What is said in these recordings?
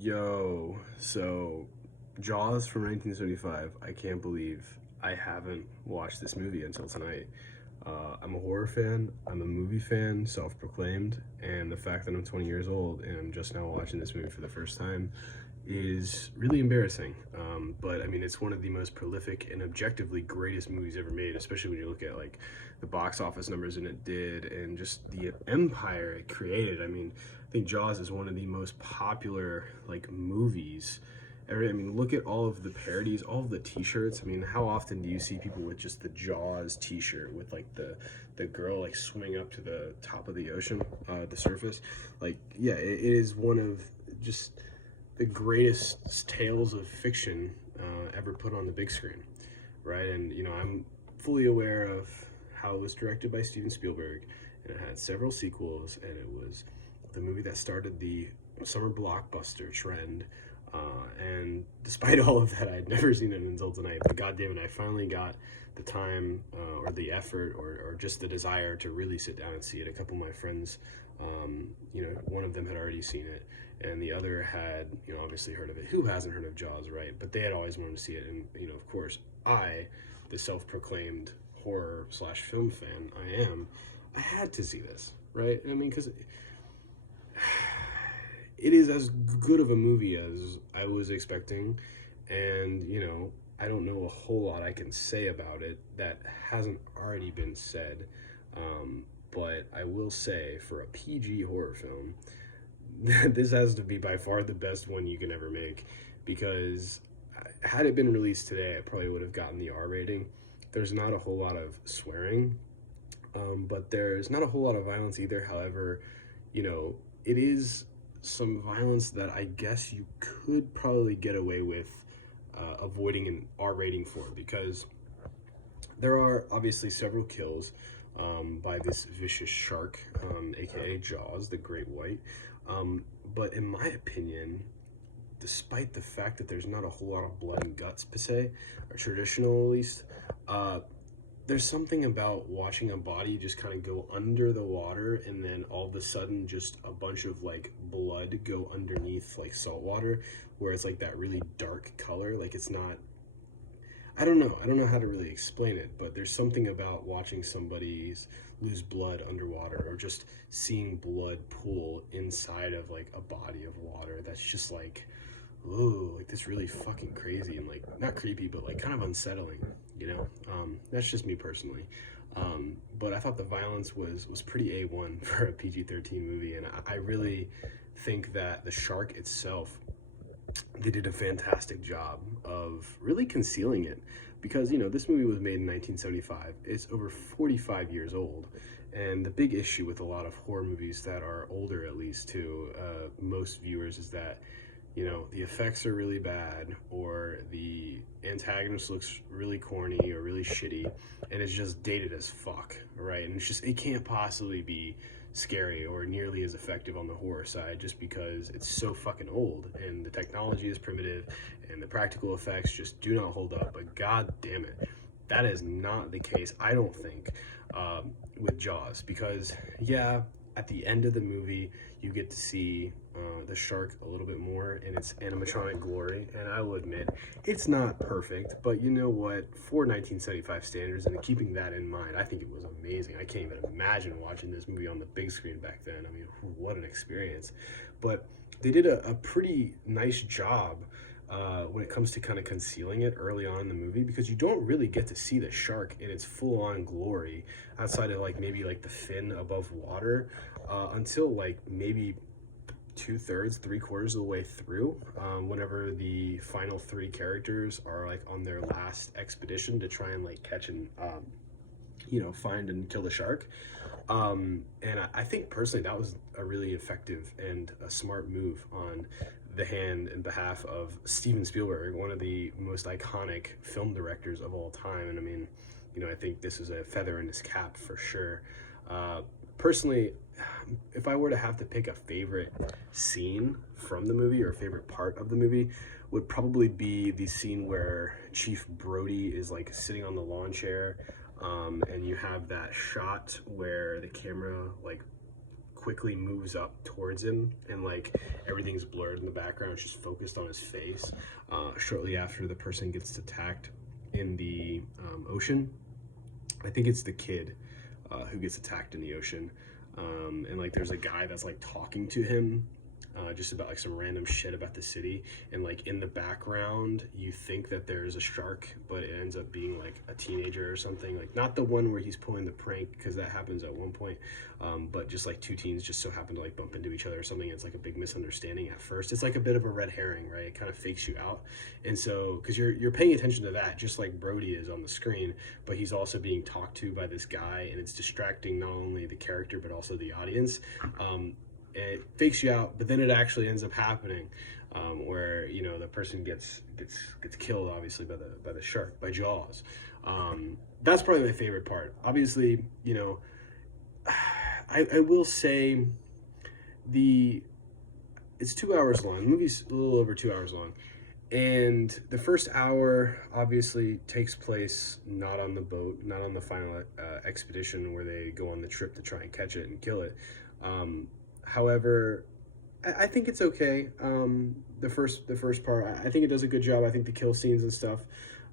Yo, so Jaws from 1975. I can't believe I haven't watched this movie until tonight. I'm a horror fan, I'm a movie fan, self proclaimed, and the fact that I'm 20 years old and I'm just now watching this movie for the first time is really embarrassing. But I mean, it's one of the most prolific and objectively greatest movies ever made, especially when you look at like the box office numbers and it did, and just the empire it created. I mean, I think Jaws is one of the most popular like movies. I mean, look at all of the parodies, all of the T-shirts. I mean, how often do you see people with just the Jaws T-shirt with like the girl like swimming up to the top of the ocean, the surface? Like, yeah, it is one of just the greatest tales of fiction ever put on the big screen, right? And I'm fully aware of how it was directed by Steven Spielberg, and it had several sequels, and it was the movie that started the summer blockbuster trend. And despite all of that, I'd never seen it until tonight. But goddamn it, I finally got the time or the effort or just the desire to really sit down and see it. A couple of my friends, one of them had already seen it, and the other had, obviously heard of it. Who hasn't heard of Jaws, right? But they had always wanted to see it, and of course, the self-proclaimed horror slash film fan I had to see this, right? I mean, because it is as good of a movie as I was expecting, and I don't know a whole lot I can say about it that hasn't already been said. But I will say, for a PG horror film, this has to be by far the best one you can ever make, because had it been released today, I probably would have gotten the R rating. There's not a whole lot of swearing, but there's not a whole lot of violence either. However, it is some violence that I guess you could probably get away with avoiding an R rating for, because there are obviously several kills by this vicious shark, aka Jaws, the Great White. But in my opinion, despite the fact that there's not a whole lot of blood and guts per se, or traditional at least, uh, there's something about watching a body just kind of go under the water and then all of a sudden just a bunch of like blood go underneath like salt water, where it's like that really dark color. Like, it's not, I don't know how to really explain it, but there's something about watching somebody's lose blood underwater, or just seeing blood pool inside of like a body of water, that's just like, ooh, like this really fucking crazy and like not creepy, but like kind of unsettling. That's just me personally. But I thought the violence was pretty A1 for a PG-13 movie, and I really think that the shark itself, they did a fantastic job of really concealing it, because this movie was made in 1975. It's over 45 years old, and the big issue with a lot of horror movies that are older, at least to most viewers, is that the effects are really bad, or the antagonist looks really corny or really shitty, and it's just dated as fuck, right? And it can't possibly be scary or nearly as effective on the horror side, just because it's so fucking old and the technology is primitive and the practical effects just do not hold up. But god damn it, that is not the case, I don't think, with Jaws, because yeah, at the end of the movie you get to see the shark a little bit more in its animatronic glory, and I will admit it's not perfect, but you know what, for 1975 standards and keeping that in mind, I think it was amazing. I can't even imagine watching this movie on the big screen back then. I mean, what an experience. But they did a pretty nice job when it comes to kind of concealing it early on in the movie, because you don't really get to see the shark in its full-on glory outside of like maybe like the fin above water until like maybe two-thirds, three-quarters of the way through, whenever the final three characters are like on their last expedition to try and like catch and find and kill the shark. And I think personally that was a really effective and a smart move on the hand and behalf of Steven Spielberg, one of the most iconic film directors of all time. And I mean, I think this is a feather in his cap for sure. Personally, if I were to have to pick a favorite scene from the movie, or a favorite part of the movie, would probably be the scene where Chief Brody is like sitting on the lawn chair, and you have that shot where the camera like quickly moves up towards him, and like everything's blurred in the background. It's just focused on his face. Shortly after the person gets attacked in the ocean, I think it's the kid who gets attacked in the ocean, and like there's a guy that's like talking to him just about like some random shit about the city, and like in the background you think that there's a shark, but it ends up being like a teenager or something, like not the one where he's pulling the prank, because that happens at one point, but just like two teens just so happen to like bump into each other or something. It's like a big misunderstanding at first. It's like a bit of a red herring, right? It kind of fakes you out, and so because you're paying attention to that just like Brody is on the screen, but he's also being talked to by this guy, and it's distracting not only the character but also the audience. It fakes you out, but then it actually ends up happening, where you know the person gets killed, obviously by the shark, by Jaws. That's probably my favorite part. Obviously, you know, I will say it's 2 hours long. The movie's a little over 2 hours long, and the first hour obviously takes place not on the boat, not on the final expedition where they go on the trip to try and catch it and kill it. However, I think it's okay. The first part, I think it does a good job. I think the kill scenes and stuff,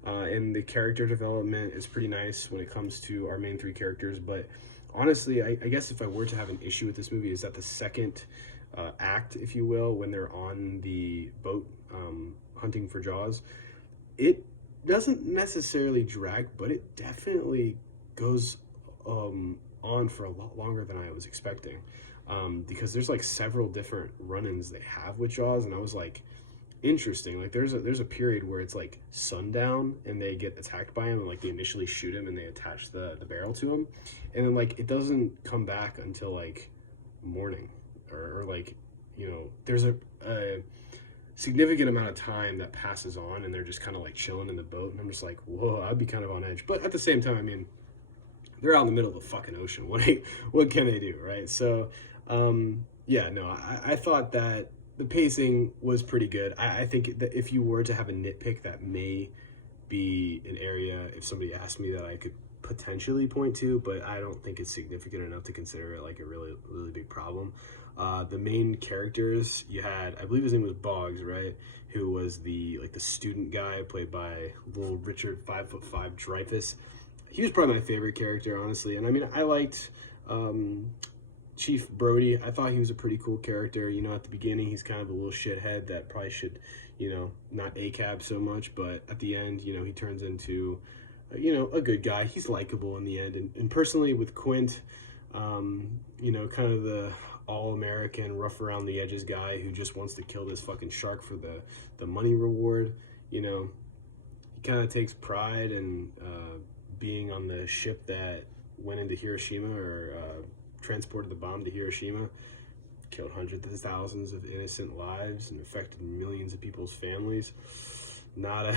and the character development is pretty nice when it comes to our main three characters. But honestly, I guess if I were to have an issue with this movie, is that the second act, if you will, when they're on the boat hunting for Jaws, it doesn't necessarily drag, but it definitely goes on for a lot longer than I was expecting. Because there's like several different run-ins they have with Jaws, and I was like, interesting. Like there's a period where it's like sundown and they get attacked by him, and like they initially shoot him and they attach the barrel to him, and then like it doesn't come back until like morning, or like, you know, there's a significant amount of time that passes on, and they're just kind of like chilling in the boat, and I'm just like, whoa, I'd be kind of on edge. But at the same time, I mean, they're out in the middle of the fucking ocean. What can they do, right? So yeah, no, I thought that the pacing was pretty good. I think that if you were to have a nitpick, that may be an area, if somebody asked me, that I could potentially point to, but I don't think it's significant enough to consider it like a really, really big problem. The main characters, you had, I believe his name was Boggs, right? Who was the student guy played by little Richard 5'5" Dreyfuss. He was probably my favorite character, honestly. And I mean, I liked Chief Brody. I thought he was a pretty cool character. You know, at the beginning, he's kind of a little shithead that probably should, you know, not ACAB so much. But at the end, you know, he turns into, you know, a good guy. He's likable in the end. And personally, with Quint, you know, kind of the all-American, rough around the edges guy who just wants to kill this fucking shark for the money reward, you know, he kind of takes pride in being on the ship that went into Hiroshima, or transported the bomb to Hiroshima, killed hundreds of thousands of innocent lives and affected millions of people's families. Not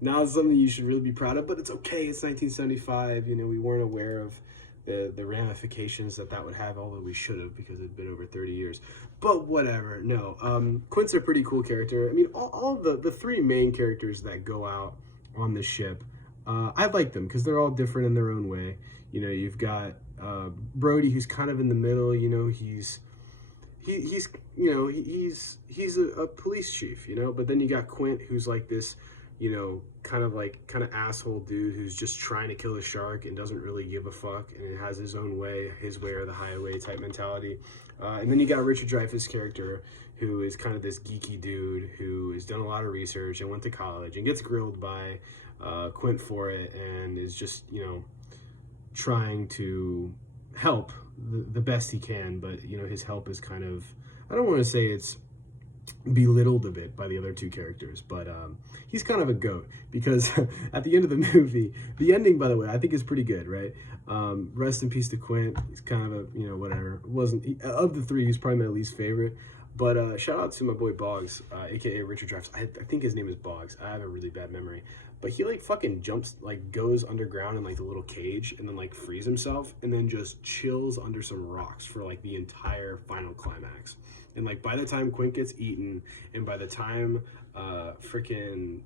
something you should really be proud of, but it's okay. It's 1975. You know, we weren't aware of the ramifications that would have, although we should have, because it'd been over 30 years. But whatever. No, Quint's a pretty cool character. I mean, all the three main characters that go out on the ship, I like them because they're all different in their own way. You know, you've got Brody, who's kind of in the middle. You know, he's a police chief, you know. But then you got Quint, who's like this, you know, kind of asshole dude who's just trying to kill a shark and doesn't really give a fuck, and has his own way, his way or the highway type mentality. And then you got Richard Dreyfuss' character, who is kind of this geeky dude who has done a lot of research and went to college and gets grilled by Quint for it, and is just, you know, trying to help the best he can. But, you know, his help is kind of, I don't want to say it's belittled a bit by the other two characters, but he's kind of a goat, because at the end of the movie, the ending, by the way, I think is pretty good, right? Rest in peace to Quint. He's kind of a, you know, whatever. Of the three, he's probably my least favorite. But shout out to my boy Boggs, aka Richard Dreyfuss. I think his name is Boggs. I have a really bad memory. But he like fucking jumps, like goes underground in like the little cage, and then like frees himself, and then just chills under some rocks for like the entire final climax. And like by the time Quint gets eaten, and by the time freaking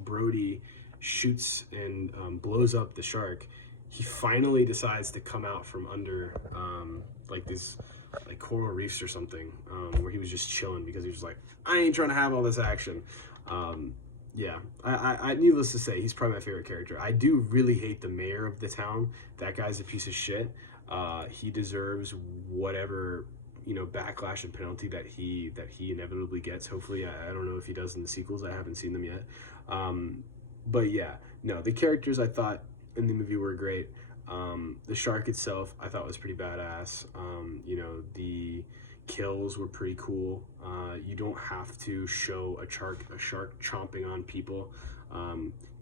Brody shoots and blows up the shark, he finally decides to come out from under like this like coral reefs or something, where he was just chilling because he was like, I ain't trying to have all this action. Yeah, I needless to say, he's probably my favorite character. I do really hate the mayor of the town. That guy's a piece of shit. He deserves whatever, backlash and penalty that he inevitably gets. Hopefully, I don't know if he does in the sequels. I haven't seen them yet. But yeah, no, the characters I thought in the movie were great. The shark itself I thought was pretty badass. The kills were pretty cool. You don't have to show a shark chomping on people.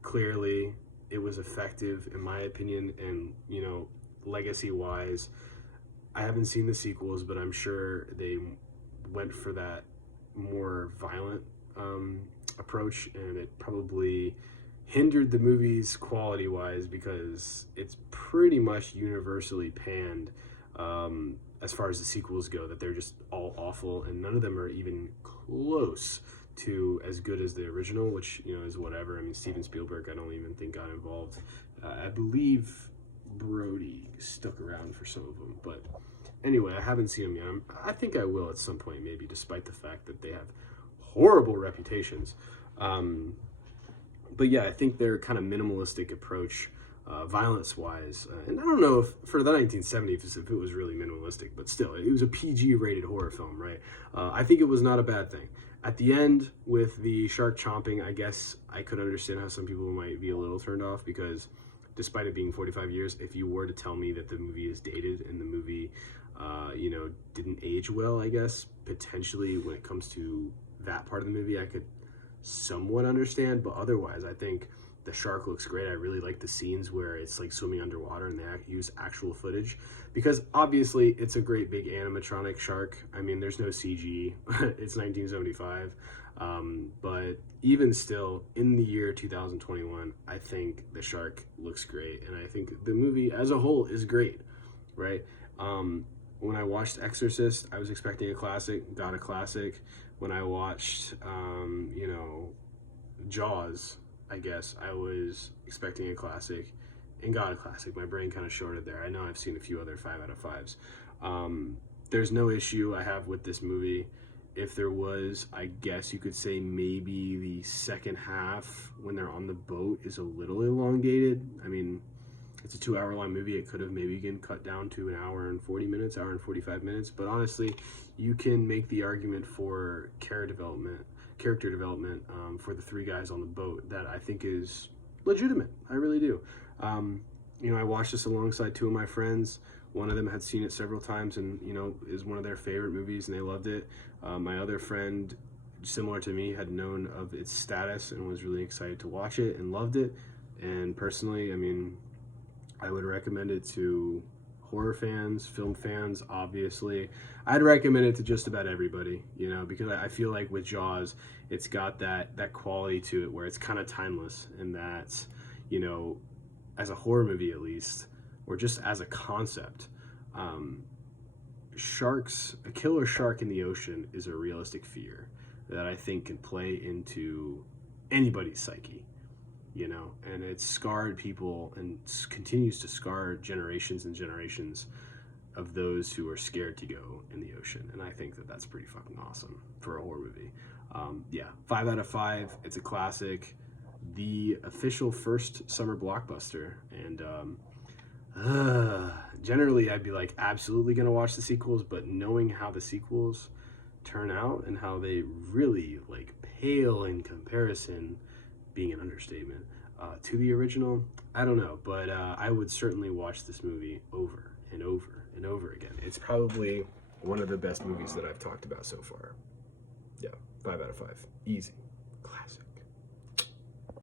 Clearly, it was effective in my opinion, and legacy wise, I haven't seen the sequels, but I'm sure they went for that more violent approach, and it probably hindered the movie's quality wise because it's pretty much universally panned, as far as the sequels go, that they're just all awful, and none of them are even close to as good as the original, which is whatever. I mean, Steven Spielberg, I don't even think got involved. I believe Brody stuck around for some of them, but anyway, I haven't seen them yet. I think I will at some point, maybe, despite the fact that they have horrible reputations. But yeah, I think their kind of minimalistic approach, violence-wise, and I don't know if for the 1970s if it was really minimalistic, but still, it was a PG-rated horror film, right? I think it was not a bad thing. At the end, with the shark chomping, I guess I could understand how some people might be a little turned off, because despite it being 45 years, if you were to tell me that the movie is dated and the movie, didn't age well, I guess, potentially when it comes to that part of the movie, I could somewhat understand, but otherwise, I think the shark looks great. I really like the scenes where it's like swimming underwater and they use actual footage, because obviously it's a great big animatronic shark. I mean, there's no CG. It's 1975. But even still, in the year 2021, I think the shark looks great, and I think the movie as a whole is great, right? When I watched Exorcist, I was expecting a classic, got a classic. When I watched, Jaws, I guess I was expecting a classic and got a classic. My brain kind of shorted there. I know I've seen a few other 5 out of 5s. There's no issue I have with this movie. If there was, I guess you could say maybe the second half when they're on the boat is a little elongated. I mean, it's a 2-hour-long movie. It could have maybe been cut down to an hour and 40 minutes, hour and 45 minutes. But honestly, you can make the argument for character development, for the 3 guys on the boat that I think is legitimate. I really do. I watched this alongside 2 of my friends. One of them had seen it several times and, is one of their favorite movies, and they loved it. My other friend, similar to me, had known of its status and was really excited to watch it and loved it. And personally, I mean, I would recommend it to horror fans, film fans, obviously. I'd recommend it to just about everybody, because I feel like with Jaws, it's got that quality to it where it's kind of timeless, and that, as a horror movie at least, or just as a concept, a killer shark in the ocean is a realistic fear that I think can play into anybody's psyche. And it's scarred people and continues to scar generations and generations of those who are scared to go in the ocean. And I think that that's pretty fucking awesome for a horror movie. 5 out of 5. It's a classic, the official first summer blockbuster. And generally I'd be like absolutely gonna watch the sequels, but knowing how the sequels turn out and how they really like pale in comparison, being an understatement, to the original, I don't know, but I would certainly watch this movie over and over and over again. It's probably one of the best movies that I've talked about so far. Yeah, 5 out of 5. Easy. Classic.